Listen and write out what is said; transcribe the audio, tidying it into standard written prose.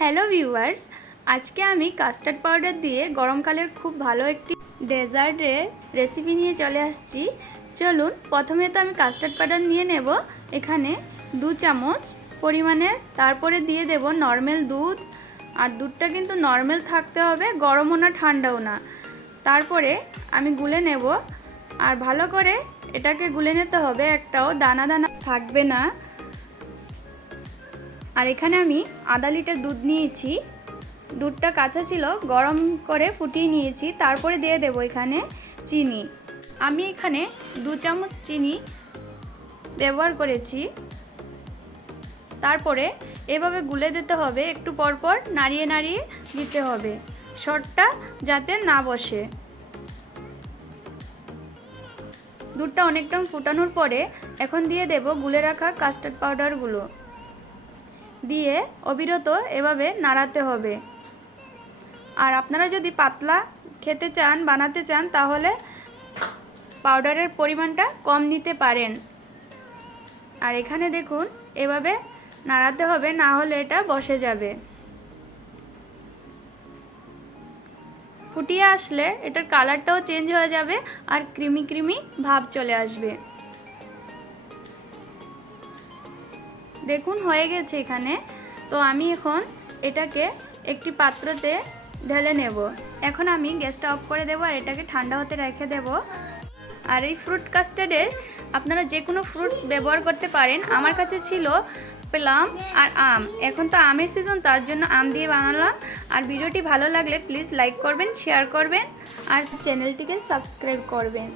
Hello viewers, আজকে আমি custard powder দিয়ে গরমকালের খুব ভালো একটি ডেজার্টের রেসিপি নিয়ে চলে আসছি। চলুন, প্রথমে তো আমি কাস্টার্ড পাউডার নিয়ে নেব এখানে 2 চামচ পরিমাণে। তারপরে দিয়ে দেব নর্মাল দুধ, আর দুধটা কিন্তু নর্মাল থাকতে হবে, গরমও না ঠান্ডাও না। তারপরে আমি গুলে নেব, আর ভালো করে এটাকে গুলে নিতে হবে, একটাও দানা দানা থাকবে না। আর এখানে আমি আধা লিটার দুধ নিয়েছি, দুধটা কাঁচা ছিল, গরম করে ফুটিয়ে নিয়েছি। তারপরে দিয়ে দেব এখানে চিনি। আমি এখানে 2 চামচ চিনি ব্যবহার করেছি। তারপরে এভাবে গুলে দিতে হবে, একটু পরপর নাড়িয়ে নাড়িয়ে দিতে হবে, শর্টটা যাতে না বসে। দুধটা অনেকটা ফুটানোর পরে এখন দিয়ে দেব গুলে রাখা কাস্টার্ড পাউডারগুলো, দিয়ে অবিরত এভাবে নাড়াতে হবে। আর আপনারা যদি পাতলা খেতে চান, বানাতে চান, তাহলে পাউডারের পরিমাণটা কম নিতে পারেন। আর এখানে দেখুন এভাবে নাড়াতে হবে, না হলে এটা বসে যাবে। ফুটিয়ে আসলে এটার কালারটাও চেঞ্জ হয়ে যাবে, আর ক্রিমি ক্রিমি ভাব চলে আসবে। দেখুন হয়ে গেছে এখানে। তো আমি এখন এটাকে একটি পাত্রতে ঢেলে নেব। এখন আমি গ্যাসটা অফ করে দেব, আর এটাকে ঠান্ডা হতে রেখে দেব। আর এই ফ্রুট কাস্টার্ডের আপনারা যে কোনো ফ্রুটস ব্যবহার করতে পারেন। আমার কাছে ছিল প্লাম আর আম, এখন তো আমের সিজন, তার জন্য আম দিয়ে বানালাম। আর ভিডিওটি ভালো লাগলে প্লিজ লাইক করবেন, শেয়ার করবেন, আর চ্যানেলটিকে সাবস্ক্রাইব করবেন।